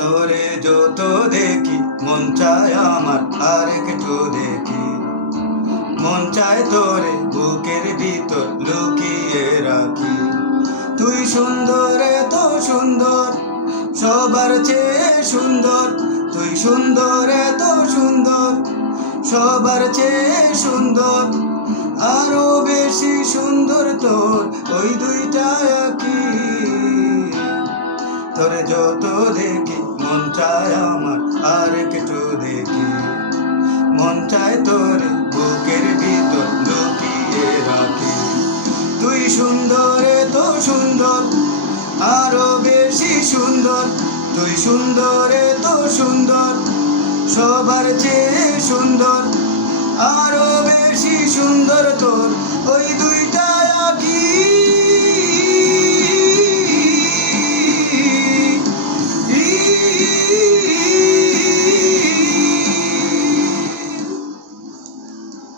তোরে যত দেখি মন চায় আমার আর একটু দেখি। মন চায় তোরে বুকের ভিতর লুকিয়ে রাখি। তুই সুন্দর এত সুন্দর, সবার চেয়ে সুন্দর। তুই সুন্দর এত সুন্দর, সবার চেয়ে সুন্দর। আরো বেশি সুন্দর তোর ওই দুইটা আঁখি। তোরে যত দেখি মন চায় আমার আর একটু দেখি। মন চায় তোরে বুকের ভিতর লুকিয়ে রাখি। তুই সুন্দর এত সুন্দর, আরো বেশি সুন্দর। তুই সুন্দর এত সুন্দর, সবার চেয়ে সুন্দর। আরো বেশি সুন্দর তোর ওই দুইটা আঁখি।